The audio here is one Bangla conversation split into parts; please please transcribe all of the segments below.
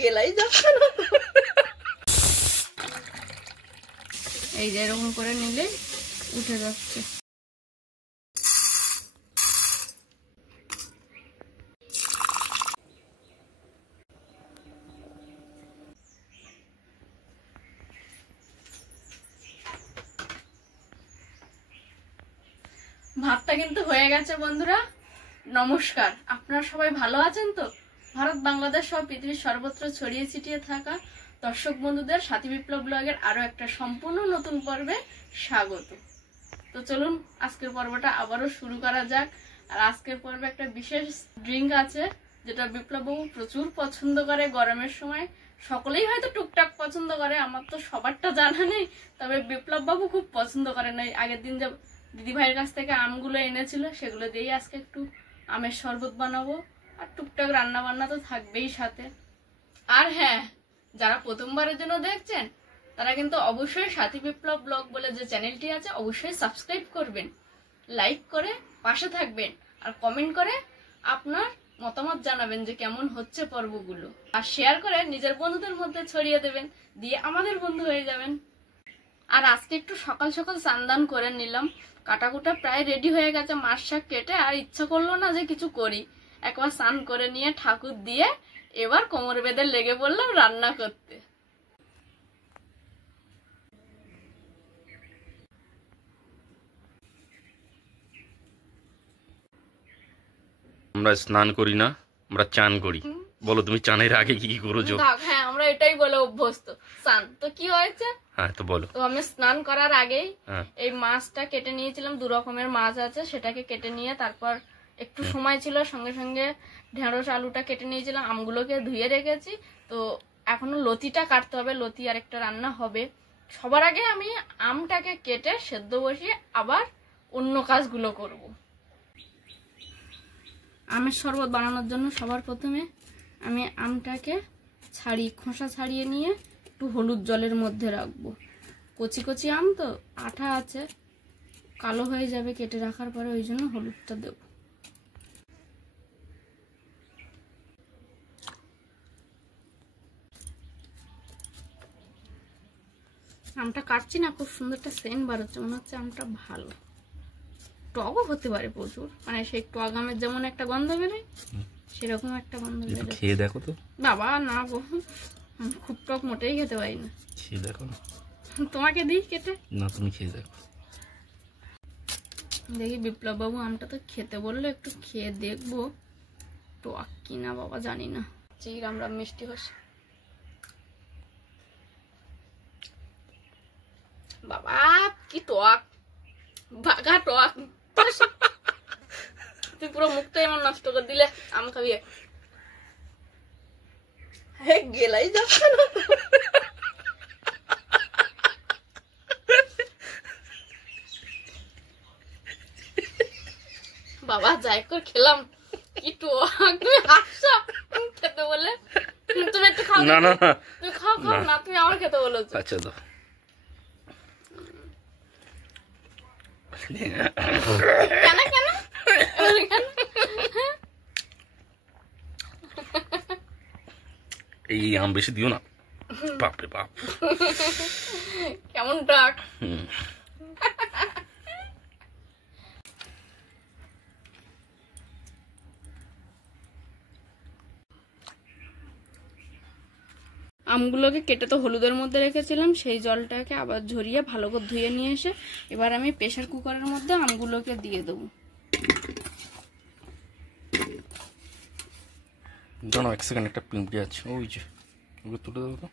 গেলাই যাচ্ছে না। এই যে এরকম করে নিলে উঠে যাচ্ছে। ভাতটা কিন্তু হয়ে গেছে বন্ধুরা। নমস্কার, আপনারা সবাই ভালো আছেন তো? ভারত, বাংলাদেশ সহ পৃথিবীর সর্বত্র ছড়িয়ে ছিটিয়ে থাকা দর্শক বন্ধুদের সাথী বিপ্লব ব্লগের আরো একটা সম্পূর্ণ নতুন পর্বে স্বাগত। তো চলুন আজকের পর্বটা আবারও শুরু করা যাক। আর আজকের পর্বে একটা বিশেষ ড্রিঙ্ক আছে যেটা বিপ্লববাবু প্রচুর পছন্দ করে গরমের সময়। সকলেই হয়তো টুকটাক পছন্দ করে, আমার তো সবারটা জানা নেই, তবে বিপ্লববাবু খুব পছন্দ করে। নাই আগের দিন যে দিদি ভাইয়ের কাছ থেকে আমগুলো এনেছিল সেগুলো দিয়েই আজকে একটু আমের শরবত বানাবো। আর টুকটাক রান্না বান্না তো থাকবেই সাথে। আর হ্যাঁ, যারা প্রথমবারের জন্য দেখছেন তারা কিন্তু অবশ্যই সাথী বিপ্লব ব্লগ বলে যে চ্যানেলটি আছে অবশ্যই সাবস্ক্রাইব করবেন, লাইক করে পাশে থাকবেন আর কমেন্ট করে আপনার মতামত জানাবেন যে কেমন হচ্ছে পর্বগুলো। আর শেয়ার করে নিজের বন্ধুদের মধ্যে ছড়িয়ে দেবেন, দিয়ে আমাদের বন্ধু হয়ে যাবেন। আর আজকে একটু সকাল সকাল স্নান করে নিলাম, কাটাকুটা প্রায় রেডি হয়ে গেছে, মাছ শাক কেটে। আর ইচ্ছা করলো না যে কিছু করি, একবার স্নান করে নিয়ে ঠাকুর দিয়ে এবার কোমর বেঁধে লেগে পড়লাম রান্না করতে। আমরা স্নান করি না, আমরা চান করি। বলো তুমি চানের আগে কি কি করেছো? হ্যাঁ, আমরা এটাই বলে অভ্যস্ত। স্নান তো কি হয়েছে? হ্যাঁ তো বলো। তো আমি স্নান করার আগেই এই মাছটা কেটে নিয়েছিলাম, 2 রকমের মাছ আছে, সেটাকে কেটে নিয়ে তারপর একটু সময় ছিল সঙ্গে সঙ্গে ঢেঁড়স আলুটা কেটে নিয়েছিলাম, আমগুলোকে ধুয়ে রেখেছি। তো এখনো লতিটা কাটতে হবে, লতি আর একটা রান্না হবে। সবার আগে আমি আমটাকে কেটে সেদ্ধ বসিয়ে আবার অন্য কাজগুলো করব। আমের শরবত বানানোর জন্য সবার প্রথমে আমি আমটাকে খোসা ছাড়িয়ে নিয়ে একটু হলুদ জলের মধ্যে রাখবো। কচি কচি আম তো আঠা আছে, কালো হয়ে যাবে কেটে রাখার পরে, ওই জন্য হলুদটা দেব। আমটা কাটছি না, খুব সুন্দর একটা সেন্ট বার হচ্ছে, মনে হচ্ছে আমটা ভালো। টকও হতে পারে প্রচুর, মানে সেই টক আমের যেমন একটা গন্ধ বেরোয় সেরকম একটা গন্ধ বেরোয়। খেয়ে দেখো তো। বাবা না গো, খুব টক মোটেই খেতে পারি না। খেয়ে দেখো না। তোমাকে দিই কেটে? না, তুমি খেয়ে দেখো। দেখি বিপ্লব বাবু আমটা তো খেতে বললো, একটু খেয়ে দেখবো টক কিনা বাবা জানি না। আমরা মিষ্টি হচ্ছে বাবা, কি টক, বাঘা টক। তুই পুরো মুখটাই আমার নষ্ট করে দিলে। আম খাবি? গেলাই যাচ্ছে না। বাবা যাই করে খেলাম, কি টক। তুমি হাসছো খেতে বলে? তুমি একটু খাও না। না তুমি খাও না, তুমি আমার খেতে বলেছো। আচ্ছা তো কেন কেন এই আম বেশি দিও না, বাপরে বাপ কেমন টক। আমগুলোকে কেটে তো হলুদের মধ্যে রেখেছিলাম, সেই জলটাকে আবার ঝরিয়ে ভালো করে ধুয়ে নিয়ে এসে এবার আমি প্রেসার কুকারের মধ্যে আমগুলোকে দিয়ে দেবো। দাঁড়াও এক সেকেন্ড, একটা পিঁপড়ে আছে, ওই যে ওগুলো তুলে দেবো তো।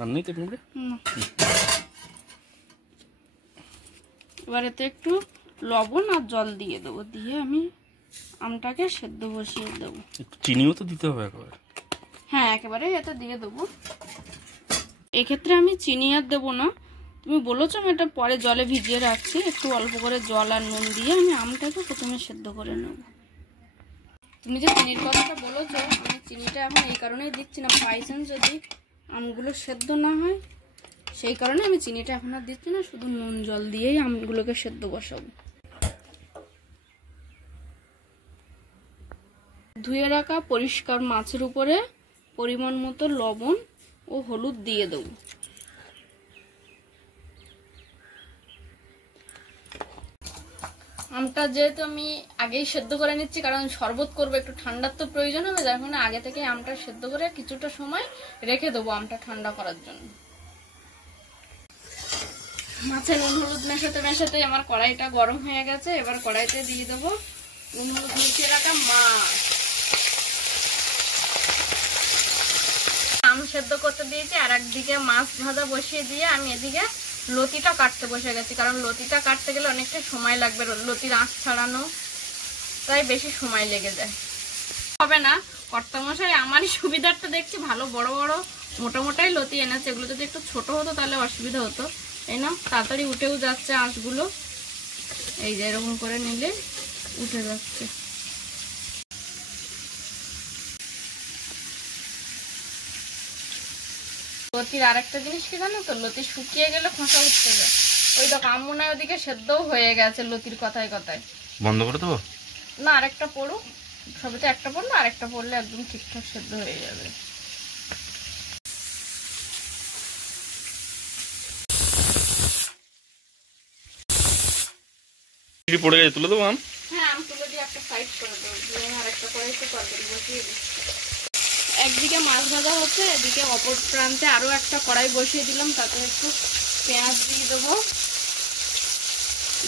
আর নেই তো পিঁপড়ে। এবার এতে একটু লবণ আর জল দিয়ে দেবো, দিয়ে আমি আমটাকে সেদ্ধ বসিয়ে দেবো। চিনিও তো দিতে হবে একেবারে? হ্যাঁ, একেবারে এতে দিয়ে দেবো। এক্ষেত্রে আমি চিনি আর দেবো না, তুমি বলেছো আমি এটা পরে জলে ভিজিয়ে রাখছি। একটু অল্প করে জল আর নুন দিয়ে আমি আমটাকে প্রথমে সেদ্ধ করে নেব। তুমি যে চিনির কথাটা বলেছো, আমি চিনিটা এখন এই কারণেই দিচ্ছি না, বাইচান্স যদি আমগুলো সেদ্ধ না হয় সেই কারণে আমি চিনিটা এখন আর দিচ্ছি না, শুধু নুন জল দিয়েই আমগুলোকে সেদ্ধ বসাবো। ধুয়ে রাখা পরিষ্কার মাছের উপরে পরিমাণ মতো লবণ ও হলুদ দিয়ে দেব। আমটা যেহেতু আমি আগেই সেদ্ধ করে নিচ্ছি, কারণ শরবত করবো, একটু ঠান্ডার তো প্রয়োজন হবে, যার কারণে আগে থেকে আমটা সেদ্ধ করে কিছুটা সময় রেখে দেবো আমটা ঠান্ডা করার জন্য। মাছের নুন হলুদ মেশাতে মেশাতে আমার কড়াইটা গরম হয়ে গেছে। এবার কড়াইতে দিয়ে দেবো নুন হলুদ মিশিয়ে রাখা মাছ। আম সেদ্ধ করতে দিয়েছি, আর একদিকে মাছ ভাজা বসিয়ে দিয়ে আমি এদিকে লতিটা কাটতে বসে গেছি, কারণ লতিটা কাটতে গেলে অনেকটা সময় লাগবে, লতির আঁশ ছাড়ানো, তাই বেশি সময় লেগে যায়। হবে না কর্তামশাই আমারই সুবিধাটা দেখছি, ভালো বড় বড় মোটা মোটাই লতি এনেছে, এগুলো যদি একটু ছোট হতো তাহলে অসুবিধা হতো। এই না তাড়াতাড়ি উঠেও যাচ্ছে আঁশগুলো, এই যে এরকম করে নিলে উঠে যাচ্ছে। লতির আরেকটা জিনিস কি জানো তো, লতি শুকিয়ে গেলে খোসা উঠতে যায়। ওই দেখো আম মনে হয় ওদিকে সেদ্ধও হয়ে গেছে লতির কথায় কথায়। বন্ধ করে দেবো না, আরেকটা পড়ুক, সবে তো একটা পড়লো, আরেকটা পড়লে একদম ঠিকঠাক সেদ্ধ হয়ে যাবে। পড়ে গেছে, তুলে দেবো আম। হ্যাঁ, আম তুলে দিয়ে একটা সাইড করে দেবো, দিয়ে আর একটা কড়াইতে তরকারি বসিয়ে দিই। একদিকে মাছ ভাজা হচ্ছে, এদিকে অপর প্রান্তে আরো একটা কড়াই বসিয়ে দিলাম, তাতে একটু পেঁয়াজ দিয়ে দেবো,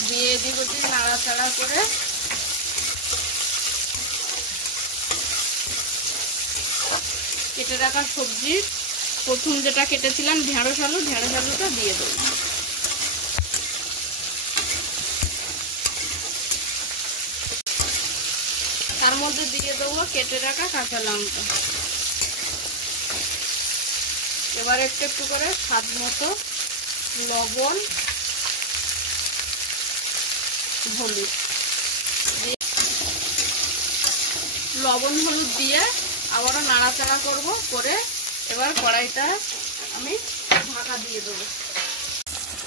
দিয়ে দিব নাড়াচাড়া করে কেটে রাখা সবজি, প্রথম যেটা কেটেছিলাম ঢেঁড়স আলুটা দিয়ে দেবো। তার মধ্যে দিয়ে দেবো কেটে রাখা কাঁচা লঙ্কা। এবার একটু একটু করে স্বাদ মতো লবণ হলুদ দিয়ে আবারও নাড়াচাড়া করব, করে এবার কড়াইটা আমি ঢাকা দিয়ে দেবো।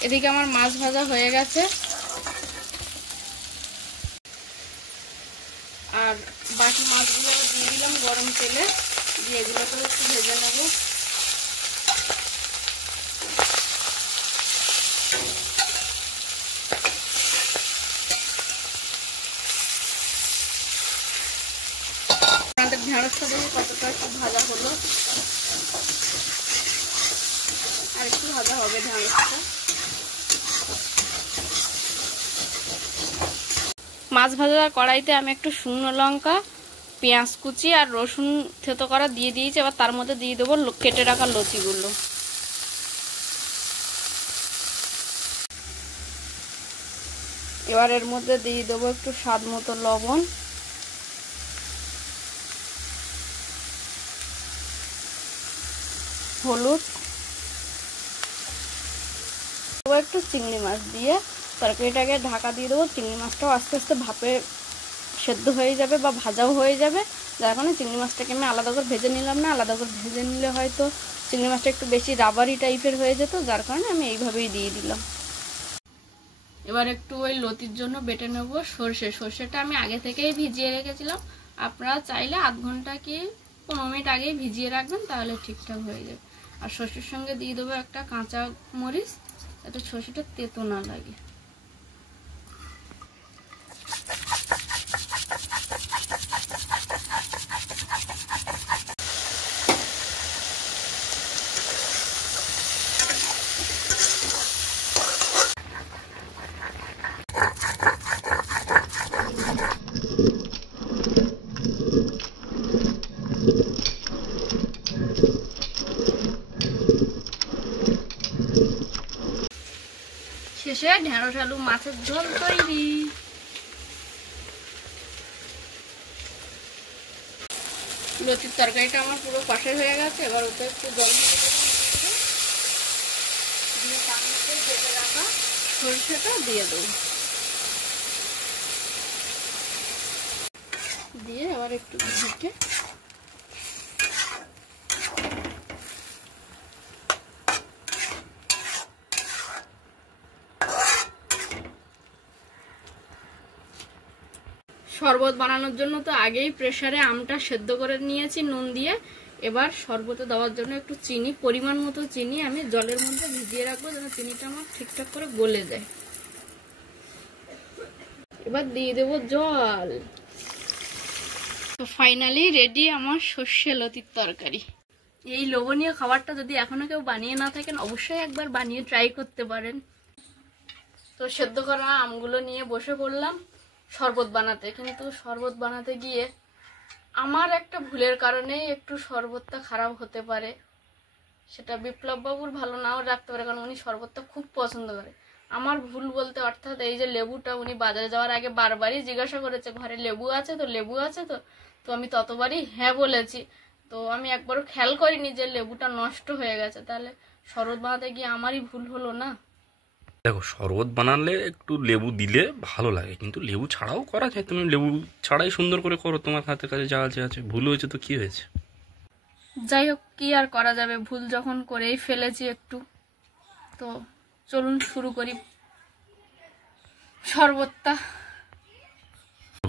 এদিকে আমার মাছ ভাজা হয়ে গেছে, আর বাকি মাছগুলো দিয়ে দিলাম গরম তেলে, দিয়ে এগুলোকে একটু ভেজে নেবো। ঢেঁড়সটা দেখে কতটা একটু ভাজা হলো, আর একটু ভাজা হবে ঢেঁড়সটা। মাছ ভাজার কড়াইতে আমি একটু শুকনো লঙ্কা, পেঁয়াজ কুচি আর রসুন থেতো করা দিয়ে দিয়েছি। এবার তার মধ্যে দিয়ে দেবো কেটে রাখা লতিগুলো। এবার এর মধ্যে দিয়ে দেবো একটু স্বাদ মতো লবণ, হলুদ, একটু চিংড়ি মাছ দিয়ে তরকারিটাকে ঢাকা দিয়ে দেবো। চিংড়ি মাছটাও আস্তে আস্তে ভাপে সেদ্ধ হয়ে যাবে বা ভাজাও হয়ে যাবে, যার কারণে চিংড়ি মাছটাকে আমি আলাদা করে ভেজে নিলাম না। আলাদা করে ভেজে নিলে হয়তো চিংড়ি মাছটা একটু বেশি রাবারি টাইপের হয়ে যেত, যার কারণে আমি এইভাবেই দিয়ে দিলাম। এবার একটু ওই লতির জন্য বেটে নেব সর্ষেটা আমি আগে থেকেই ভিজিয়ে রেখেছিলাম, আপনারা চাইলে আধ ঘন্টা কি 15 মিনিট আগেই ভিজিয়ে রাখবেন, তাহলে ঠিকঠাক হয়ে যাবে। আর সর্ষের সঙ্গে দিয়ে দেবো একটা কাঁচা মরিচ, যাতে সর্ষেটা তেতো না লাগে। শেষে ঢেঁড়স আলু মাছের ঝোল তৈরি। লতির তরকারিটা আমার পুরো কষাই হয়ে গেছে, এবার ওতে একটু জল দিয়ে তার মধ্যে ভেজে রাখা সরষেটা দিয়ে দেবো, দিয়ে এবার একটু ঢেকে শরবত বানানোর জন্য তো আগেই প্রেসারে আমটা সেদ্ধ করে নিয়েছি নুন দিয়ে। এবার শরবতে দেওয়ার জন্য একটু চিনি, পরিমাণ মতো চিনি আমি জলের মধ্যে ভিজিয়ে রাখবো যেন চিনিটা আমার ঠিকঠাক করে গলে যায়। এবার দিয়ে দেবো জল। তো ফাইনালি রেডি আমার সর্ষে লতির তরকারি। এই লোভনীয় খাবারটা যদি এখনো কেউ বানিয়ে না থাকেন অবশ্যই একবার বানিয়ে ট্রাই করতে পারেন। তো সেদ্ধ করা আমগুলো নিয়ে বসে পড়লাম শরবত বানাতে, কিন্তু শরবত বানাতে গিয়ে আমার একটা ভুলের কারণে একটু শরবতটা খারাপ হতে পারে। সেটা বিপ্লব বাবুর ভালো নাও রাখতে পারে, কারণ উনি শরবতটা খুব পছন্দ করে। আমার ভুল বলতে অর্থাৎ এই যে লেবুটা উনি বাজারে যাওয়ার আগে বারবারই জিজ্ঞাসা করেছে ঘরে লেবু আছে তো, লেবু আছে তো। তো আমি ততবারই হ্যাঁ বলেছি। তো আমি একবারও খেয়াল করিনি যে লেবুটা নষ্ট হয়ে গেছে। তাহলে শরবত বানাতে গিয়ে আমারই ভুল হলো না? দেখো, শরবত বানালে একটু লেবু দিলে ভালো লাগে, কিন্তু লেবু ছাড়াও করা যায়। তুমি লেবু ছাড়াই সুন্দর করে করো, তোমার হাতের কাছে যা আছে। ভুল হয়েছে তো কি হয়েছে? যাই হোক, কি আর করা যাবে, ভুল যখন করেই ফেলেছি একটু। তো চলুন শুরু করি শরবতটা।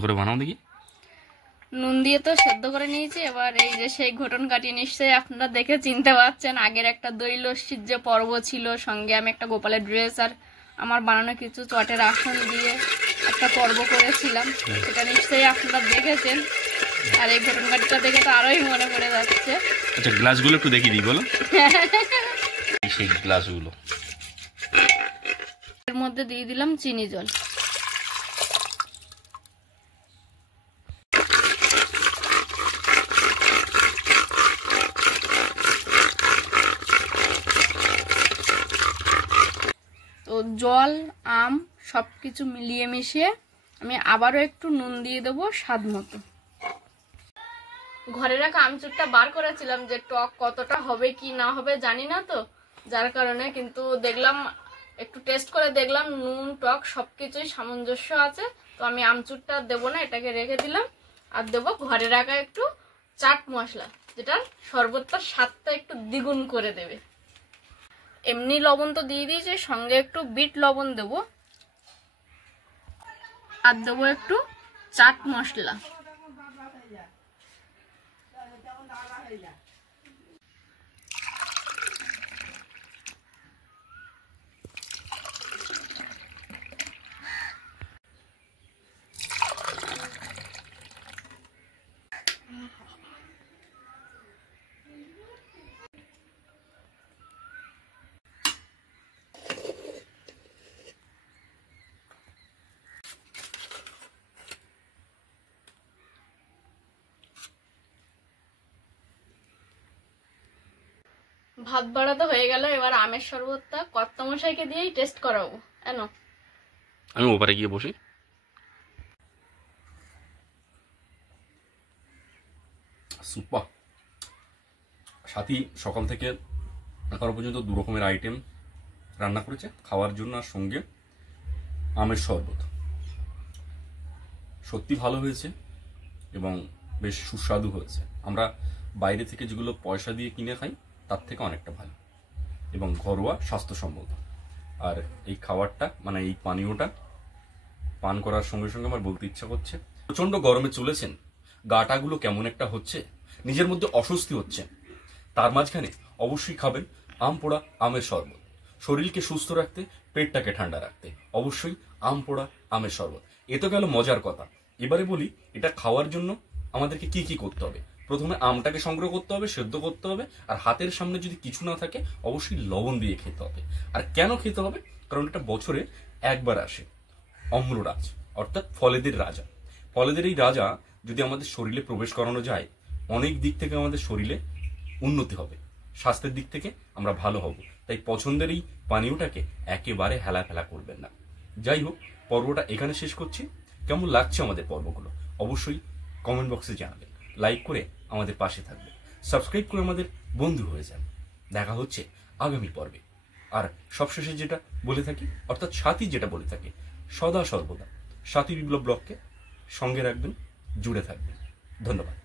করে বানাও দেখি। নুন দিয়ে তো সেদ্ধ করে নিয়েছি। এবার এই যে সেই ঘটন কাটিয়ে নিশ্চয়ই আপনারা দেখে চিনতে পারছেন, আগের একটা দই লস্যির যে পর্ব ছিল, সঙ্গে আমি একটা গোপালের ড্রেস আর আমার বানানো কিছু চটের আসন দিয়ে একটা পর্ব করেছিলাম, সেটা নিশ্চয়ই আপনারা দেখেছেন। আর এই ঘটন কাটিটা দেখে তো আরোই মনে পড়ে যাচ্ছে। আচ্ছা, গ্লাসগুলো একটু দেখিয়ে দিই, বলো। সেই গ্লাসগুলো এর মধ্যে দিয়ে দিলাম চিনি জল। তো জল আম সবকিছু মিলিয়ে মিশিয়ে আমি আবারও একটু নুন দিয়ে দেবো স্বাদ মতো। ঘরে রাখা আমচুরটা বার করেছিলাম যে টক কতটা হবে কি না হবে জানি না, তো যার কারণে কিন্তু দেখলাম একটু টেস্ট করে দেখলাম নুন টক সবকিছুই সামঞ্জস্য আছে। তো আমি আমচুরটা দেবো না, এটাকে রেখে দিলাম। আর দেবো ঘরে রাখা একটু চাট মশলা, যেটা শরবতটার স্বাদটা একটু দ্বিগুণ করে দেবে। এমনি লবণ তো দিয়ে দিয়েছি, সঙ্গে একটু বিট লবণ দেবো আর দেবো একটু চাট মশলা। ভাত বাড়া তো হয়ে গেল, এবার আমের শরবতটা কর্তামশাইকে দিয়েই টেস্ট করাবো। এনো, আমি ওপারে গিয়ে বসি। সুপার। সাথী সকাল থেকে এখনো পর্যন্ত 2 রকমের আইটেম রান্না করেছে খাওয়ার জন্য, আর সঙ্গে আমের শরবত। সত্যি ভালো হয়েছে এবং বেশ সুস্বাদু হয়েছে। আমরা বাইরে থেকে যেগুলো পয়সা দিয়ে কিনে খাই তার থেকে অনেকটা ভালো এবং ঘরোয়া স্বাস্থ্যসম্মত। আর এই খাবারটা মানে এই পানীয়টা পান করার সঙ্গে সঙ্গে আমার বলতে ইচ্ছা করছে, প্রচন্ড গরমে চলেছেন, গাটাগুলো কেমন একটা হচ্ছে, নিজের মধ্যে অস্বস্তি হচ্ছে, তার মাঝখানে অবশ্যই খাবেন আম পোড়া আমের শরবত। শরীরকে সুস্থ রাখতে, পেটটাকে ঠান্ডা রাখতে অবশ্যই আম পোড়া আমের শরবত। এ তো গেল মজার কথা। এবারে বলি এটা খাওয়ার জন্য আমাদেরকে কি কি করতে হবে। প্রথমে আমটাকে সংগ্রহ করতে হবে, সেদ্ধ করতে হবে, আর হাতের সামনে যদি কিছু না থাকে অবশ্যই লবণ দিয়ে খেতে হবে। আর কেন খেতে হবে? কারণ এটা বছরে একবার আসে, অম্ররাজ অর্থাৎ ফলেদের রাজা। ফলেদের এই রাজা যদি আমাদের শরীরে প্রবেশ করানো যায়, অনেক দিক থেকে আমাদের শরীরে উন্নতি হবে, স্বাস্থ্যের দিক থেকে আমরা ভালো হব। তাই পছন্দের এই পানীয়টাকে একেবারে হেলাফেলা করবেন না। যাই হোক, পর্বটা এখানে শেষ করছি। কেমন লাগছে আমাদের পর্বগুলো অবশ্যই কমেন্ট বক্সে জানাবেন, লাইক করে আমাদের পাশে থাকবেন, সাবস্ক্রাইব করে আমাদের বন্ধু হয়ে যান। দেখা হচ্ছে আগামী পর্বে। আর সবশেষে যেটা বলে থাকি, অর্থাৎ সাথী যেটা বলে থাকে, সদা সর্বদা সাথী বিপ্লব ব্লগকে সঙ্গে রাখবেন, জুড়ে থাকবেন। ধন্যবাদ।